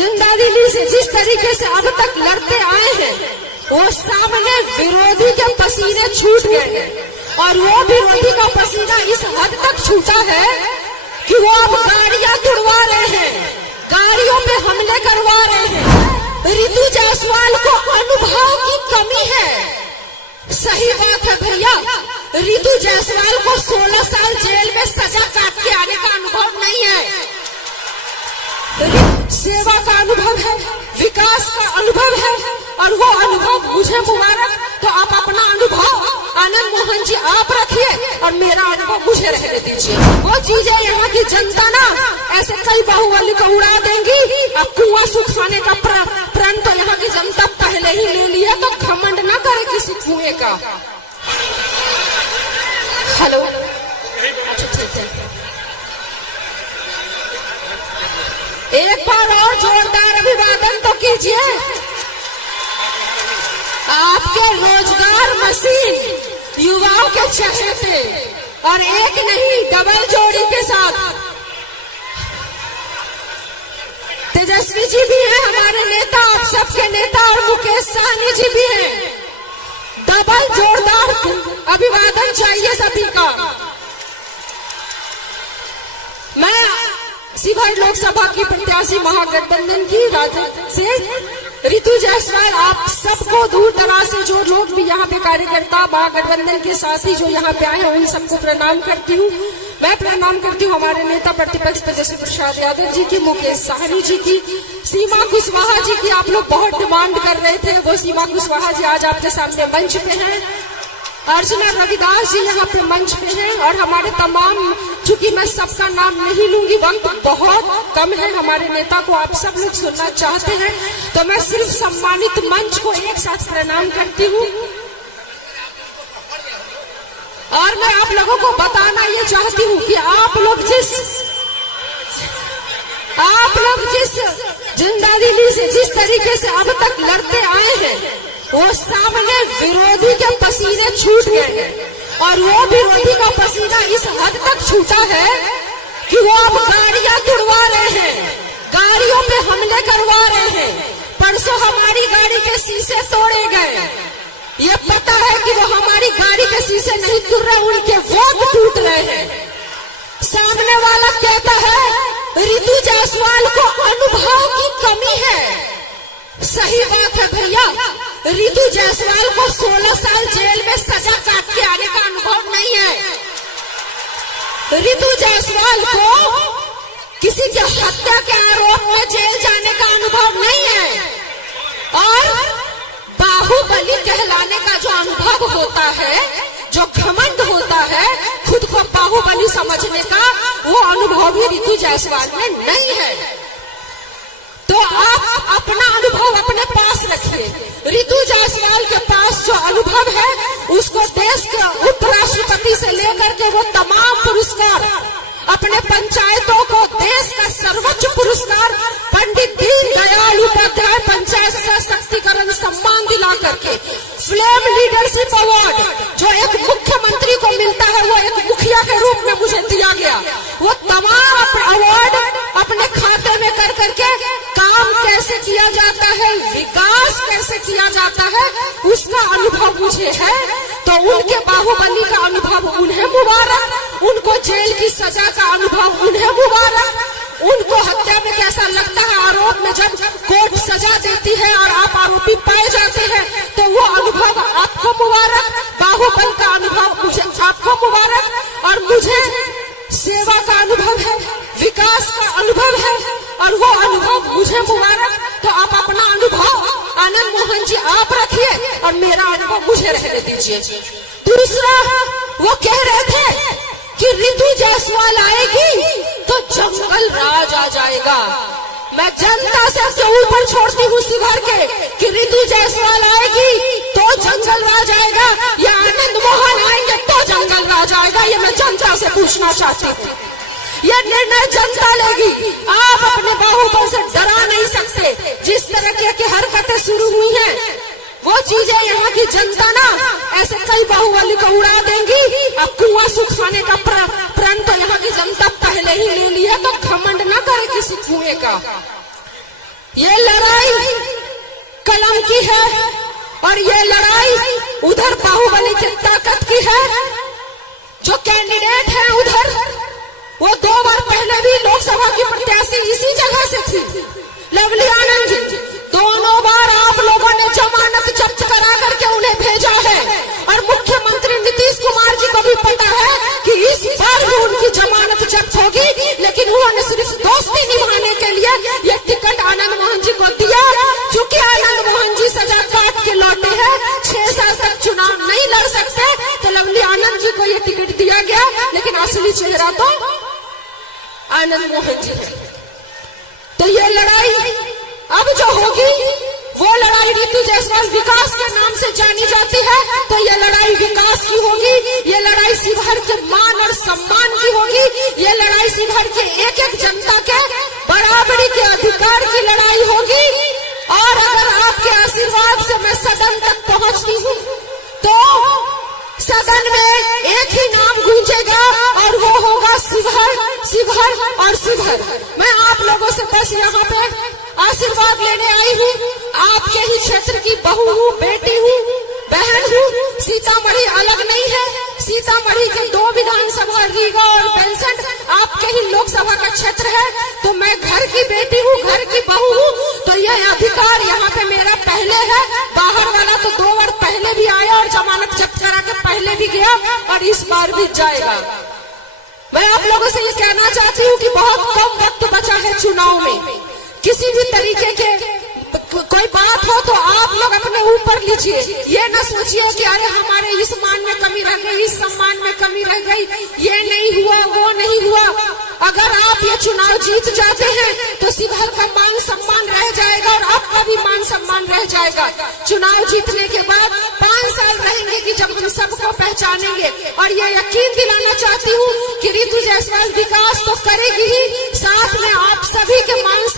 जिंदा दिली से जिस तरीके से अब तक लड़ते आए हैं, वो सामने विरोधी के पसीने छूट गए हैं। और वो विरोधी का पसीना इस हद तक छूटा है कि वो अब गाड़ियां तुड़वा रहे हैं, गाड़ियों पे हमले करवा रहे हैं। रितु जायसवाल को अनुभव की कमी है। सही बात है भैया, रितु जायसवाल को 16 साल जेल में सजा काट के आने का अनुभव नहीं है। सेवा का अनुभव है, विकास का अनुभव है, और वो अनुभव मुझे मुबारक। तो आप अपना अनुभव आनंद मोहन जी आप रखिए और मेरा अनुभव मुझे रहने दीजिए। वो चीजें यहाँ की जनता ना ऐसे कई बाहुबली को उड़ा देंगी। अब कुआं सुखाने का प्रण तो यहाँ की जनता पहले ही ले ली है, तो घमंड ना करे किसी कुएं का। हेलो, ठीक है, एक बार और जोरदार अभिवादन तो कीजिए। आपके रोजगार मशीन युवाओं के चेहरे पे, और एक नहीं डबल जोड़ी के साथ तेजस्वी जी भी हैं हमारे नेता, आप सबके नेता, और मुकेश सहनी जी भी हैं। डबल जोरदार अभिवादन चाहिए सभी का। मैं शिवहर लोकसभा की प्रत्याशी महागठबंधन की राजद से रितु जायसवाल, आप सबको दूर दराज से जो लोग भी यहाँ पे कार्यकर्ता महागठबंधन के साथी जो यहाँ पे आए हैं, उन सबको प्रणाम करती हूँ। मैं प्रणाम करती हूँ हमारे नेता प्रतिपक्ष तेजस्वी प्रसाद यादव जी की, मुकेश सहनी जी की, सीमा कुशवाहा जी की। आप लोग बहुत डिमांड कर रहे थे, वो सीमा कुशवाहा जी आज आपके सामने मंच पे हैं। अर्चना रविदास जी यहाँ पे मंच पे हैं, और हमारे तमाम, चूंकि मैं सबका नाम नहीं लूंगी, वक्त बहुत कम है, हमारे नेता को आप सब लोग सुनना चाहते हैं, तो मैं सिर्फ सम्मानित मंच को एक साथ प्रणाम करती हूँ। और मैं आप लोगों को बताना ये चाहती हूँ कि आप लोग जिस जिंदा दिली से जिस तरीके से अब तक लड़ते आए हैं, वो सामने विरोधी के पसीने छूट गए हैं। और वो विरोधी का पसीना इस हद तक छूटा है कि वो अब गाड़ियां तुड़वा रहे हैं, गाड़ियों पे हमले करवा रहे हैं। परसों हमारी गाड़ी के शीशे तोड़े गए। ये पता है कि वो हमारी गाड़ी के शीशे नहीं टूट रहे, उनके वोट टूट रहे हैं। सामने वाला कहता है रितु जायसवाल को अनुभव की कमी है। सही बात है भैया, रितु जायसवाल को 16 साल जेल में सजा काट के आने का अनुभव नहीं है। रितु जायसवाल को किसी की हत्या के आरोप में जेल जाने का अनुभव नहीं है। और बाहुबली कहलाने का जो अनुभव होता है, जो घमंड होता है, खुद को बाहुबली समझने का, वो अनुभव भी रितु जायसवाल में नहीं है। तो आप अपना अनुभव अपने पास रखिए। रितु जायसवाल के पास जो अनुभव है, उसको देश के उपराष्ट्रपति से लेकर के वो तमाम पुरस्कार, अपने पंचायतों को देश का सर्वोच्च पुरस्कार पंडित दीनदयाल उपाध्याय पंचायत सशक्तिकरण सम्मान दिला करके, फ्लेम लीडरशिप अवार्ड जो एक मुख्यमंत्री को मिलता है, वो एक मुखिया के रूप में मुझे दिया गया। वो तमाम अवार्ड अपने खाते में कर करके काम कैसे किया जाता है, विकास कैसे किया जाता है, उसका अनुभव मुझे है। तो उनके बाहुबली का अनुभव उन्हें मुबारक, उनको जेल की सजा का अनुभव उन्हें मुबारक, उनको हत्या में कैसा लगता है, आरोप में जब कोर्ट सजा देती है और आप आरोपी पाए जाते हैं, तो वो अनुभव आपको मुबारक, बाहुबल का अनुभव मुझे आपको मुबारक, और मुझे सेवा का अनुभव है, विकास का अनुभव है, और वो अनुभव मुझे मुबारक। तो आप अपना अनुभव आनंद मोहन जी आप रखिए और मेरा अनुभव मुझे रहने दीजिए। दूसरा, वो कह रहे थे कि रितु जायसवाल आएगी तो जंगल राज आ जाएगा। मैं जनता से आपके ऊपर छोड़ती हूँ शिवहर के कि रितु जायसवाल आएगी तो जंगल राज आएगा, या आनंद मोहन आएंगे तो जंगल राज आएगा, ये मैं जनता से पूछना चाहती हूँ। ये निर्णय जनता लेगी। आप अपने बाहुबल से डरा नहीं सकते। जिस तरह की हरकतें शुरू हुई हैं, वो चीजें यहाँ की जनता ना ऐसे कई बाहुबली को उड़ा देंगी। अब कुआं सुखाने का प्रण तो यहाँ की जनता पहले ही ले ली है, तो घमंड ना करे किसी कुएं का। है और ये लड़ाई उधर बाहुबली की ताकत की है। जो कैंडिडेट है उधर, वो 2 बार पहले भी लोकसभा की प्रत्याशी इसी जगह से थी, लवली आनंद जी। दोनों बार आप लोगों ने जमानत जब्त करा करके उन्हें भेजा है और मुख्यमंत्री नीतीश कुमार जी को भी पता है कि इस बार भी उनकी जमानत जब्त होगी, लेकिन उन्होंने सिर्फ दोस्ती निभाने के लिए ये टिकट आनंद मोहन जी को दिया। चूंकि आनंद मोहन जी सजा काट के लौटे हैं, 6 साल तक चुनाव नहीं लड़ सकते, तो लवली आनंद जी को ये टिकट दिया गया, लेकिन असली चेहरा तो आनंद मोहन जी है। तो ये लड़ाई अब जो होगी, वो लड़ाई रितु जायसवाल विकास के नाम से जानी जाती है, तो ये लड़ाई विकास की होगी, ये लड़ाई शिवहर के मान और सम्मान की होगी, ये लड़ाई शिवहर के एक एक जनता के बराबरी के अधिकार की लड़ाई होगी। और अगर आपके आशीर्वाद से मैं सदन तक पहुंचती हूँ, तो सदन में एक ही नाम गूंजेगा और वो होगा शिवहर, शिवहर और शिवहर। मैं आप लोगों से बस यहाँ पे आशीर्वाद लेने आई हूँ। आपके ही क्षेत्र की बहू हूँ, बेटी हूँ, बहन हूँ। सीतामढ़ी अलग नहीं है, सीतामढ़ी के 2 विधानसभा, रीवा और बेलसंड आपके ही लोकसभा का क्षेत्र है। तो मैं घर की बेटी हूँ, घर की बहू हूँ, तो यह अधिकार यहाँ पे मेरा पहले है। बाहर वाला तो 2 बार पहले भी आया और जमानत जब्त करा के पहले भी गया और इस बार भी जाएगा। मैं आप लोगों से ये कहना चाहती हूँ कि बहुत कम वक्त बचा है चुनाव में। किसी भी तरीके के कोई बात हो तो आप लोग अपने ऊपर लीजिए। ये न सोचिए कि अरे हमारे इस मान में कमी रह गई, इस सम्मान में कमी रह गई, ये नहीं हुआ, वो नहीं हुआ। अगर आप ये चुनाव जीत जाते हैं तो शिवहर का मान सम्मान रह जाएगा और आपका भी मान सम्मान रह जाएगा। चुनाव जीतने के बाद 5 साल रहेंगे कि जब हम सबको पहचानेंगे। और ये यकीन दिलाना चाहती हूँ कि रितु जायसवाल विकास तो करेगी ही, साथ में आप सभी के मान